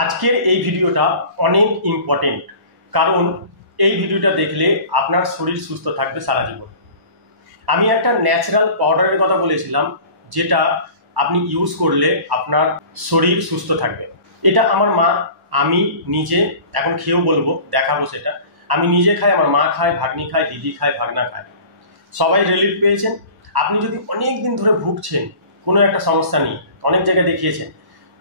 আজকের এই ভিডিওটা অনেক ইম্পর্টেন্ট, কারণ এই ভিডিওটা দেখলে আপনার শরীর সুস্থ থাকবে সারা জীবন। আমি একটা ন্যাচারাল পাউডারের কথা বলেছিলাম, যেটা আপনি ইউজ করলে আপনার শরীর সুস্থ থাকবে। এটা আমার মা, আমি নিজে এখন খেয়েও বলবো, দেখাবো সেটা। আমি নিজে খাই, আমার মা খায়, ভাগ্নি খায়, দিদি খায়, ভাগনা খায়, সবাই রিলিফ পেয়েছেন। আপনি যদি অনেক দিন ধরে ভুগছেন কোনো একটা সমস্যা নিয়ে, অনেক জায়গায় দেখিয়েছেন,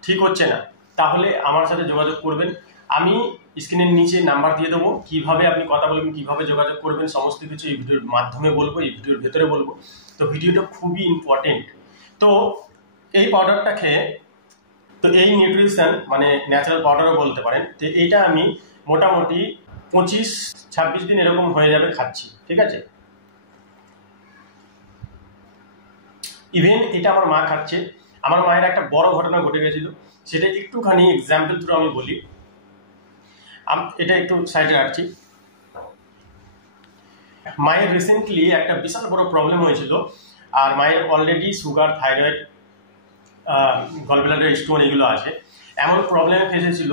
ঠিক হচ্ছে না, তাহলে আমার সাথে যোগাযোগ করবেন। আমি স্ক্রিনের নিচে নাম্বার দিয়ে দেবো, কীভাবে আপনি কথা বলবেন, কীভাবে যোগাযোগ করবেন, সমস্ত কিছু এই ভিডিওর মাধ্যমে বলবো, এই ভিডিওর ভেতরে বলবো। তো ভিডিওটা খুবই ইম্পর্টেন্ট। তো এই পাউডারটা খেয়ে, তো এই নিউট্রিশন মানে ন্যাচারাল পাউডারও বলতে পারেন, তো এইটা আমি মোটামুটি 25-26 দিন এরকম হয়ে যাবে খাচ্ছি, ঠিক আছে। ইভেন এটা আমার মা খাচ্ছে। আমার মায়ের একটা বড় ঘটনা ঘটে গেছিল, সেটা একটুখানি এক্সাম্পল থ্রু আমি বলি। এটা একটু সাইডে রাখছি। মায়ের রিসেন্টলি একটা বিশাল বড় প্রবলেম হয়েছিল, আর মায়ের already sugar, thyroid, gallbladder stone এগুলো আছে। এমন প্রবলেমে ফেসেছিল,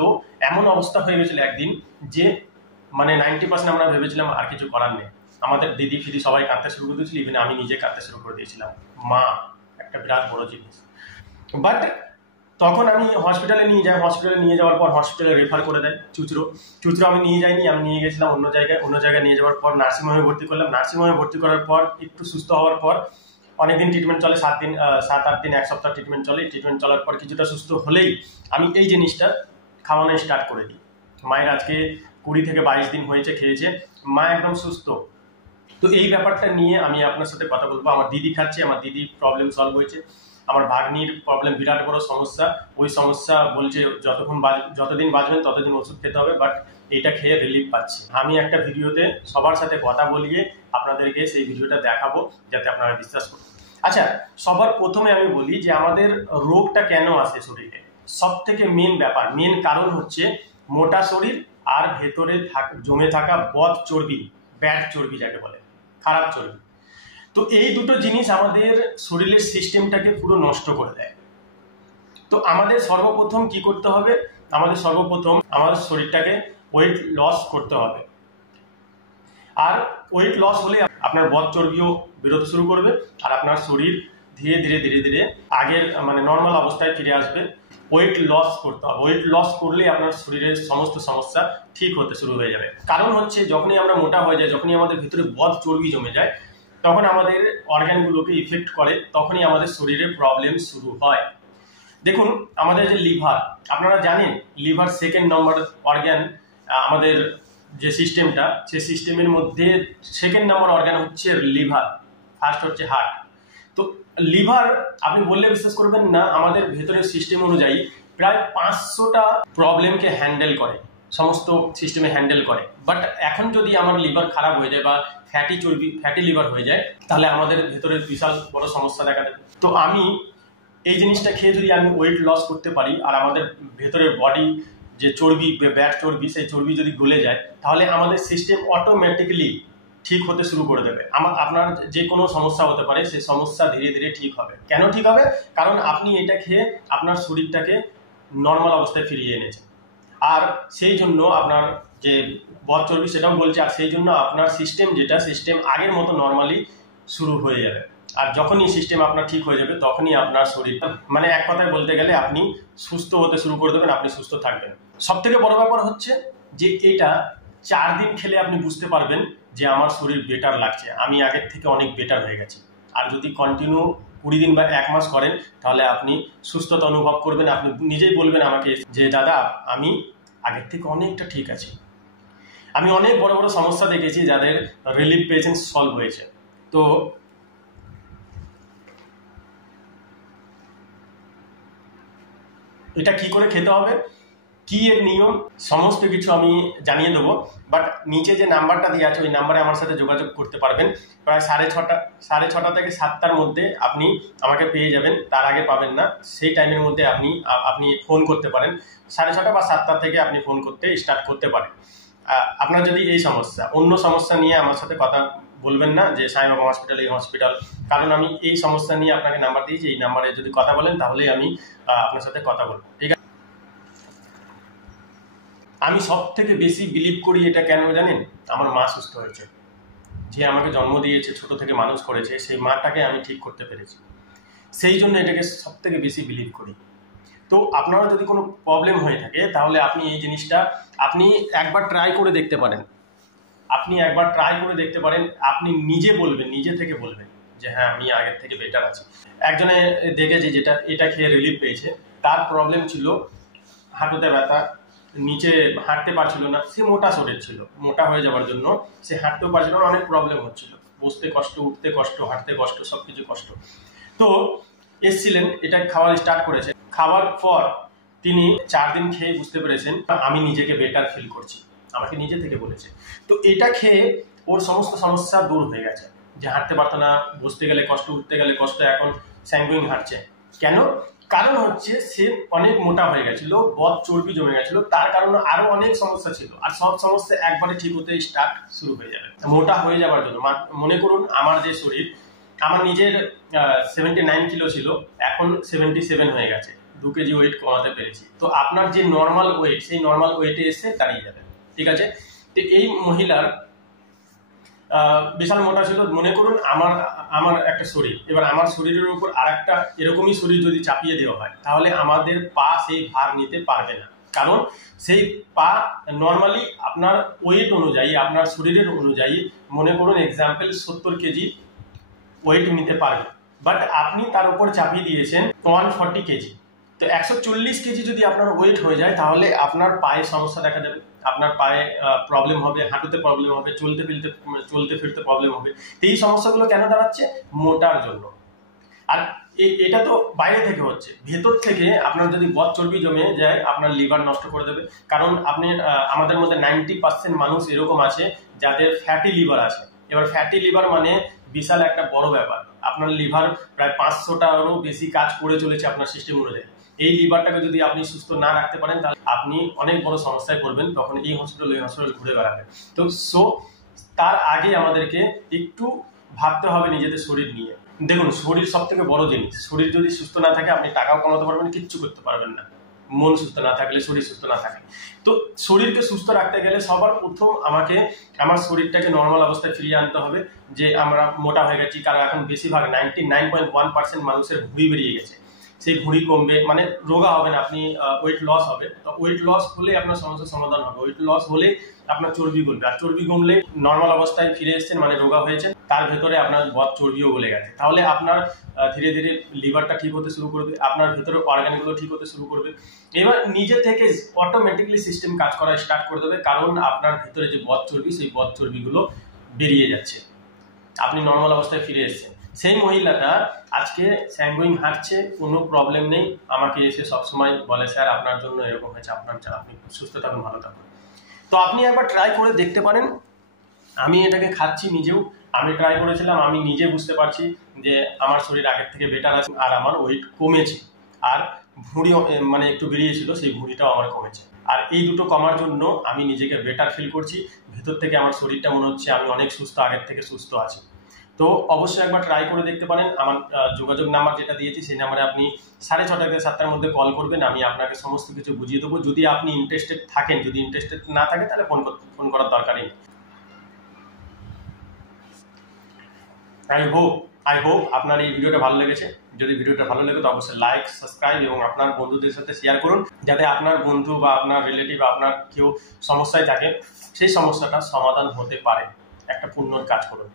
এমন অবস্থা হয়ে গেছিল একদিন যে মানে 90% আমরা ভেবেছিলাম আর কিছু করার নেই। আমাদের দিদি ফিদি সবাই কাঁদতে শুরু করে দিয়েছিল, ইভেন আমি নিজে কাঁদতে শুরু করে দিয়েছিলাম। মা একটা বিরাট বড় জিনিস। বাট তখন আমি হসপিটালে নিয়ে যাই, হসপিটালে নিয়ে যাওয়ার পর হসপিটালে রেফার করে দেয় চুচড়ো। আমি নিয়ে যাইনি, আমি নিয়ে গেছিলাম অন্য জায়গায় নিয়ে যাওয়ার পর নার্সিংহোমে ভর্তি করলাম। নার্সিংহোমে ভর্তি করার পর একটু সুস্থ হওয়ার পর অনেকদিন ট্রিটমেন্ট চলে, 7-8 দিন, 1 সপ্তাহ ট্রিটমেন্ট চলে। ট্রিটমেন্ট চলার পর কিছুটা সুস্থ হলেই আমি এই জিনিসটা খাওয়ানো স্টার্ট করে দিই। মায়ের আজকে 20 থেকে 22 দিন হয়েছে খেয়েছে, মা একদম সুস্থ। তো এই ব্যাপারটা নিয়ে আমি আপনার সাথে কথা বলবো। আমার দিদি খাচ্ছে, আমার দিদি প্রবলেম সলভ হয়েছে। আমার ভাগ্নির প্রবলেম বিরাট বড় সমস্যা, ওই সমস্যা বলছে যতদিন বাঁচবেন ততদিন ওষুধ খেতে হবে, বাট এটা খেয়ে রিলিফ পাচ্ছে। আমি একটা ভিডিওতে সবার সাথে কথা বলিয়ে আপনাদেরকে সেই ভিডিওটা দেখাবো, যাতে আপনারা বিশ্বাস করুন। আচ্ছা, সবার প্রথমে আমি বলি যে আমাদের রোগটা কেন আসে শরীরে। সব থেকে মেন কারণ হচ্ছে মোটা শরীর আর ভেতরে জমে থাকা বদ চর্বি, ব্যাড চর্বি যাকে বলে, খারাপ চর্বি। তো এই দুটো জিনিস আমাদের শরীরের সিস্টেমটাকে পুরো নষ্ট করে দেয়। তো আমাদের সর্বপ্রথম কি করতে হবে, আমাদের শরীরটাকে ওয়েট লস করতে হবে। আর ওয়েট লস হলে আপনার বদ চর্বিও বেরোতে শুরু করবে, আর আপনার শরীর ধীরে ধীরে আগের মানে নর্মাল অবস্থায় ফিরে আসবে। ওয়েট লস করতে হবে। ওয়েট লস করলে আপনার শরীরের সমস্ত সমস্যা ঠিক হতে শুরু হয়ে যাবে। কারণ হচ্ছে যখনই আমরা মোটা হয়ে যাই, যখনই আমাদের ভিতরে বদ চর্বি জমে যায়, তখন আমাদের অর্গানগুলোকে ইফেক্ট করে, তখনই আমাদের শরীরে প্রবলেম শুরু হয়। দেখুন, আমাদের যে লিভার, আপনারা জানেন লিভার 2nd নম্বর অর্গান। আমাদের যে সিস্টেমটা, সেই সিস্টেমের মধ্যে 2nd নম্বর অর্গান হচ্ছে লিভার, ফার্স্ট হচ্ছে হার্ট। তো লিভার আপনি বললে বিশ্বাস করবেন না, আমাদের ভেতরের সিস্টেম অনুযায়ী প্রায় 500টা প্রবলেমকে হ্যান্ডেল করে, সমস্ত সিস্টেমে হ্যান্ডেল করে। বাট এখন যদি আমার লিভার খারাপ হয়ে যায় বা ফ্যাটি লিভার হয়ে যায়, তাহলে আমাদের ভেতরের বিশাল বড় সমস্যা দেখা দেবে। তো আমি এই জিনিসটা খেয়ে যদি আমি ওয়েট লস করতে পারি, আর আমাদের ভেতরের বডি যে চর্বি, ব্যাড চর্বি, সেই চর্বি যদি গলে যায়, তাহলে আমাদের সিস্টেম অটোমেটিক্যালি ঠিক হতে শুরু করে দেবে। আপনার যে কোনো সমস্যা হতে পারে, সেই সমস্যা ধীরে ধীরে ঠিক হবে। কেন ঠিক হবে? কারণ আপনি এটা খেয়ে আপনার শরীরটাকে নর্মাল অবস্থায় ফিরিয়ে এনেছেন। আর সেই জন্য আপনার যে বদ চর্বি সেটাও বলছে, আর সেই জন্য আপনার সিস্টেম আগের মতো নর্মালি শুরু হয়ে যাবে। আর যখনই সিস্টেম আপনার ঠিক হয়ে যাবে, তখনই আপনার শরীরটা মানে এক কথায় বলতে গেলে আপনি সুস্থ হতে শুরু করে দেবেন, আপনি সুস্থ থাকবেন। সব থেকে বড় ব্যাপার হচ্ছে যে এটা 4 দিন খেলে আপনি বুঝতে পারবেন যে আমার শরীর বেটার লাগছে, আমি আগের থেকে অনেক বেটার হয়ে গেছি। আর যদি কন্টিনিউ 20 দিন বা 1 মাস করেন, তাহলে আপনি সুস্থতা অনুভব করবেন। আপনি নিজেই বলবেন আমাকে যে দাদা, আমি আগের থেকে অনেকটা ঠিক আছি। আমি অনেক বড় বড় সমস্যা দেখেছি যাদের রিলিফ পেয়েছেন, সলভ হয়েছে। তো এটা কি করে খেতে হবে, কি এর নিয়ম, সমস্ত কিছু আমি জানিয়ে দেবো। বাট নিচে যে নাম্বারটা দিয়ে আছে, ওই নাম্বারে আমার সাথে যোগাযোগ করতে পারবেন। প্রায় 6:30 থেকে 7টার মধ্যে আপনি আমাকে পেয়ে যাবেন, তার আগে পাবেন না। সেই টাইমের মধ্যে আপনি ফোন করতে পারেন। 6:30 বা 7টা থেকে আপনি ফোন করতে স্টার্ট করতে পারেন। আপনার যদি এই সমস্যা, অন্য সমস্যা নিয়ে আমার সাথে কথা বলবেন না যে সাই বাবা হসপিটাল, এই হসপিটাল, কারণ আমি এই সমস্যা নিয়ে আপনাকে নাম্বার দিয়েছি। এই নাম্বারে যদি কথা বলেন, তাহলেই আমি আপনার সাথে কথা বলবো, ঠিক আছে। আমি সব থেকে বেশি বিলিভ করি এটা কেন জানেন? আমার মা সুস্থ হয়েছে, যে আমাকে জন্ম দিয়েছে, ছোট থেকে মানুষ করেছে, সেই মাটাকে আমি ঠিক করতে পেরেছি, সেই জন্য এটাকে সব থেকে বেশি বিলিভ করি। তো আপনারা যদি কোনো প্রবলেম হয়ে থাকে তাহলে আপনি এই জিনিসটা আপনি একবার ট্রাই করে দেখতে পারেন। আপনি নিজে বলবেন, নিজে থেকে বলবেন যে হ্যাঁ আমি আগের থেকে বেটার আছি। একজনে দেখেছি যেটা এটা খেয়ে রিলিফ পেয়েছে, তার প্রবলেম ছিল হাঁটুতে ব্যথা, নিচে হাঁটতে পারছিল না, সে মোটা শরীর ছিল, মোটা হয়ে যাওয়ার জন্য সে হাঁটতেও পারছিল না, অনেক প্রবলেম হচ্ছিল, বসতে কষ্ট, উঠতে কষ্ট, হাঁটতে কষ্ট, সবকিছু কষ্ট। তো এসছিলেন, এটা খাওয়া স্টার্ট করেছে, খাওয়ার পর তিনি 4 দিন খেয়ে বুঝতে পেরেছেন আমি নিজেকে বেটার ফিল করছি, আমাকে নিজে থেকে বলেছে। তো এটা খেয়ে ওর সমস্ত সমস্যা দূর হয়ে গেছে, যে হাঁটতে পারতো না, বসতে গেলে কষ্ট, উঠতে গেলে কষ্ট, এখন স্যাঙ্গুইং হাঁটছে। কেন? কারণ হচ্ছে সে অনেক মোটা হয়ে গেছিল, বদ চর্বি জমে গেছিল, তার কারণে আরো অনেক সমস্যা ছিল, আর সব সমস্যা একবারে ঠিক হতে স্টার্ট শুরু হয়ে যাবে। মোটা হয়ে যাওয়ার জন্য মনে করুন আমার যে শরীর, আমার নিজের 79 কিলো ছিল, এখন 77 হয়ে গেছে, 2 কেজি ওয়েট কমাতে পেরেছি। তো আপনার যে নর্মাল ওয়েট, সেই নর্মাল ওয়েটে এসে দাঁড়িয়ে যাবে, ঠিক আছে? তো এই মহিলার বিশাল মোটা ছিল, মনে করুন আমার একটা শরীর, এবার আমার শরীরের উপর আর একটা এরকমই শরীর যদি চাপিয়ে দেওয়া হয়, তাহলে আমাদের পা সেই ভার নিতে পারবে না, কারণ সেই পা নর্মালি আপনার ওয়েট অনুযায়ী, আপনার শরীরের অনুযায়ী, মনে করুন এক্সাম্পল 70 কেজি ওয়েট নিতে পারবে, বাট আপনি তার উপর চাপিয়ে দিয়েছেন 140 কেজি। তো 140 কেজি যদি আপনার ওয়েট হয়ে যায়, তাহলে আপনার পায়ে সমস্যা দেখা দেবে, আপনার পায়ে প্রবলেম হবে, হাঁটুতে প্রবলেম হবে, চলতে ফিরতে প্রবলেম হবে। তো এই সমস্যাগুলো কেন দাঁড়াচ্ছে? মোটার জন্য। আর এটা তো বাইরে থেকে হচ্ছে, ভেতর থেকে আপনার যদি বদ চর্বি জমে যায়, আপনার লিভার নষ্ট করে দেবে। কারণ আপনি আমাদের মধ্যে 90% মানুষ এরকম আছে যাদের ফ্যাটি লিভার আছে। এবার ফ্যাটি লিভার মানে বিশাল একটা বড় ব্যাপার, আপনার লিভার প্রায় 500টারও বেশি কাজ করে চলেছে আপনার সিস্টেম অনুযায়ী। এই লিভারটাকে যদি আপনি সুস্থ না রাখতে পারেন, তাহলে আপনি অনেক বড় সমস্যায় পড়বেন, তখন এই হসপিটাল ওই হসপিটাল ঘুরে বেড়াবেন। তো তার আগে আমাদেরকে একটু ভাবতে হবে নিজেদের শরীর নিয়ে। দেখুন, শরীর সব থেকে বড় জিনিস, শরীর যদি সুস্থ না থাকে আপনি টাকাও কামাতে পারবেন, কিচ্ছু করতে পারবেন না, মন সুস্থ না থাকলে, শরীর সুস্থ না থাকে। তো শরীরকে সুস্থ রাখতে গেলে সবার প্রথম আমাকে আমার শরীরটাকে নর্মাল অবস্থায় ফিরিয়ে আনতে হবে। যে আমরা মোটা হয়ে গেছি, কারণ এখন বেশিরভাগ 99.1% মানুষের ভুঁড়ি বেরিয়ে গেছে, সেই ভুঁড়ি কমবে, মানে রোগা হবে না, আপনি ওয়েট লস হবে। তো ওয়েট লস হলে আপনার সমস্যার সমাধান হবে, ওয়েট লস হলে আপনার চর্বি কমবে, আর চর্বি কমলে নর্মাল অবস্থায় ফিরে এসেছেন, মানে রোগা হয়েছে, তার ভেতরে আপনার বদ চর্বিও গলে গেছে, তাহলে আপনার ধীরে ধীরে লিভারটা ঠিক হতে শুরু করবে, আপনার ভেতরে অর্গানগুলো ঠিক হতে শুরু করবে। এবার নিজে থেকে অটোমেটিকলি সিস্টেম কাজ করা স্টার্ট করে দেবে, কারণ আপনার ভেতরে যে বদ চর্বি, সেই বদ চর্বিগুলো বেরিয়ে যাচ্ছে, আপনি নর্মাল অবস্থায় ফিরে এসেছেন। সেই মহিলাটা আজকে স্যাঙ্গুইং হাঁটছে, কোনো প্রবলেম নেই, আমাকে এসে সবসময় বলে স্যার আপনার জন্য এরকম হয়েছে, আপনি সুস্থ থাকুন, ভালো থাকুন। তো আপনি একবার ট্রাই করে দেখতে পারেন। আমি এটাকে খাচ্ছি নিজেও, আমি ট্রাই করেছিলাম, আমি নিজে বুঝতে পারছি যে আমার শরীর আগের থেকে বেটার আছে, আর আমার ওয়েট কমেছে, আর ভুঁড়ি মানে একটু বেরিয়েছিল, সেই ভুঁড়িটাও আমার কমেছে। আর এই দুটো কমার জন্য আমি নিজেকে বেটার ফিল করছি, ভেতর থেকে আমার শরীরটা মনে হচ্ছে আমি অনেক সুস্থ, আগের থেকে সুস্থ আছি। তো অবশ্যই একবার ট্রাই করে দেখতে পারেন। আমার যোগাযোগ নাম্বার যেটা দিয়েছি, সেই নাম্বারে আপনি 6:30 থেকে 7টার মধ্যে কল করবেন, আমি আপনাকে সমস্ত কিছু বুঝিয়ে দেবো, যদি আপনি ইন্টারেস্টেড থাকেন। যদি ইন্টারেস্টেড না থাকে তাহলে ফোন করার দরকারই নেই। আই হোপ আপনার এই ভিডিওটা ভালো লেগেছে। যদি ভিডিওটা ভালো লাগে তো অবশ্যই লাইক, সাবস্ক্রাইব এবং আপনার বন্ধুদের সাথে শেয়ার করুন, যাতে আপনার বন্ধু বা আপনার রিলেটিভ বা আপনার কেউ সমস্যায় থাকে, সেই সমস্যাটা সমাধান হতে পারে। একটা পুণ্যর কাজ করুন।